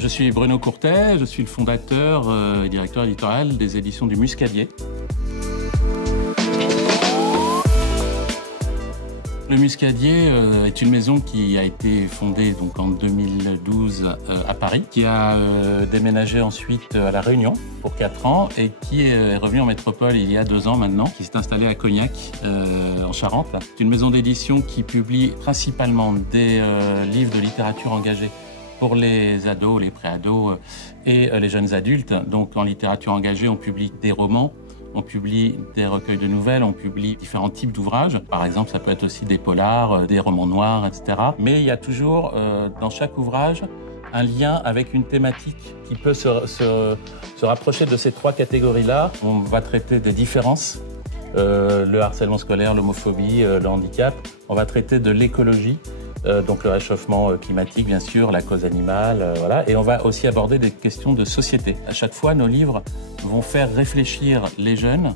Je suis Bruno Courtet, je suis le fondateur et directeur éditorial des éditions du Muscadier. Le Muscadier est une maison qui a été fondée donc en 2012 à Paris, qui a déménagé ensuite à La Réunion pour 4 ans et qui est revenu en métropole il y a 2 ans maintenant, qui s'est installé à Cognac en Charente. C'est une maison d'édition qui publie principalement des livres de littérature engagée pour les ados, les pré-ados et les jeunes adultes. Donc en littérature engagée, on publie des romans, on publie des recueils de nouvelles, on publie différents types d'ouvrages. Par exemple, ça peut être aussi des polars, des romans noirs, etc. Mais il y a toujours dans chaque ouvrage un lien avec une thématique qui peut se rapprocher de ces 3 catégories-là. On va traiter des différences, le harcèlement scolaire, l'homophobie, le handicap. On va traiter de l'écologie. Donc le réchauffement climatique, bien sûr, la cause animale, voilà. Et on va aussi aborder des questions de société. À chaque fois, nos livres vont faire réfléchir les jeunes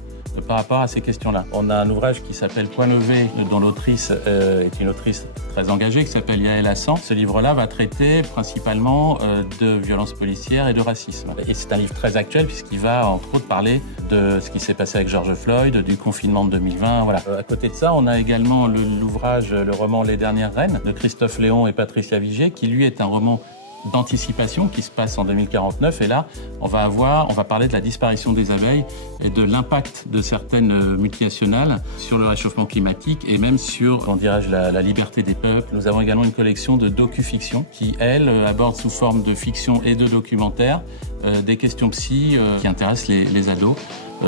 par rapport à ces questions-là. On a un ouvrage qui s'appelle Point levé, dont l'autrice est une autrice très engagée, qui s'appelle Yael Hassan. Ce livre-là va traiter principalement de violences policières et de racisme. Et c'est un livre très actuel puisqu'il va, entre autres, parler de ce qui s'est passé avec George Floyd, du confinement de 2020, voilà. À côté de ça, on a également l'ouvrage, le roman Les Dernières Reines, de Christophe Léon et Patricia Vigier, qui lui est un roman d'anticipation qui se passe en 2049. Et là, on va parler de la disparition des abeilles et de l'impact de certaines multinationales sur le réchauffement climatique et même sur, on dirait, la liberté des peuples. Nous avons également une collection de docu-fiction qui, elle, aborde sous forme de fiction et de documentaire des questions psy qui intéressent les ados.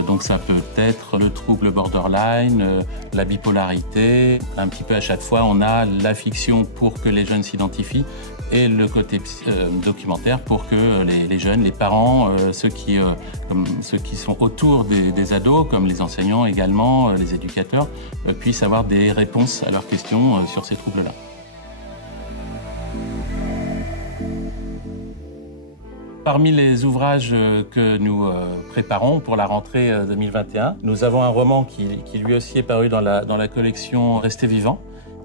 Donc ça peut être le trouble borderline, la bipolarité. Un petit peu à chaque fois, on a la fiction pour que les jeunes s'identifient et le côté documentaire pour que les jeunes, les parents, ceux qui sont autour des ados, comme les enseignants également, les éducateurs, puissent avoir des réponses à leurs questions sur ces troubles-là. Parmi les ouvrages que nous préparons pour la rentrée 2021, nous avons un roman qui lui aussi est paru dans la collection Rester vivant,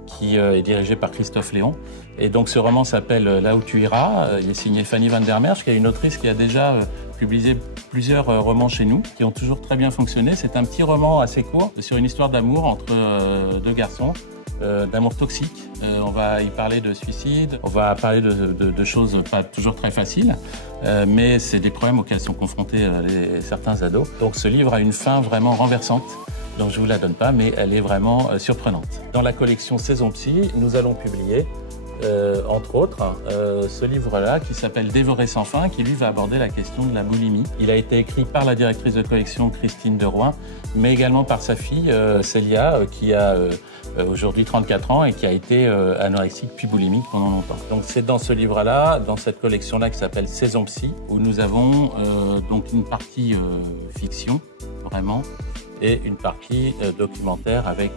qui est dirigé par Christophe Léon. Et donc ce roman s'appelle Là où tu iras. Il est signé Fanny van der Merch, qui est une autrice qui a déjà publié plusieurs romans chez nous, qui ont toujours très bien fonctionné. C'est un petit roman assez court sur une histoire d'amour entre 2 garçons, d'amour toxique. On va y parler de suicide, on va parler de choses pas toujours très faciles, mais c'est des problèmes auxquels sont confrontés certains ados. Donc ce livre a une fin vraiment renversante. Donc je ne vous la donne pas, mais elle est vraiment surprenante. Dans la collection Saison Psy, nous allons publier, entre autres, ce livre-là qui s'appelle Dévorer sans fin, qui lui va aborder la question de la boulimie. Il a été écrit par la directrice de collection Christine de Rouen, mais également par sa fille Célia, qui a aujourd'hui 34 ans et qui a été anorexique puis boulimique pendant longtemps. Donc c'est dans ce livre-là, dans cette collection-là qui s'appelle Saison Psy, où nous avons donc une partie fiction, vraiment, et une partie documentaire avec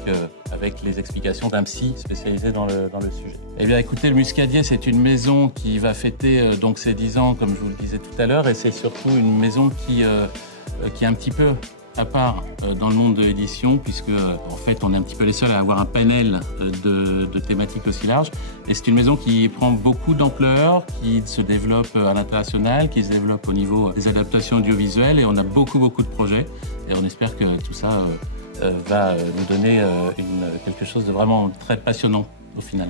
les explications d'un psy spécialisé dans le sujet. Eh bien écoutez, le Muscadier, c'est une maison qui va fêter donc ses 10 ans, comme je vous le disais tout à l'heure, et c'est surtout une maison qui est un petit peu à part dans le monde de l'édition, puisque en fait on est un petit peu les seuls à avoir un panel de thématiques aussi large. Et c'est une maison qui prend beaucoup d'ampleur, qui se développe à l'international, qui se développe au niveau des adaptations audiovisuelles, et on a beaucoup de projets. Et on espère que tout ça va nous donner quelque chose de vraiment très passionnant au final.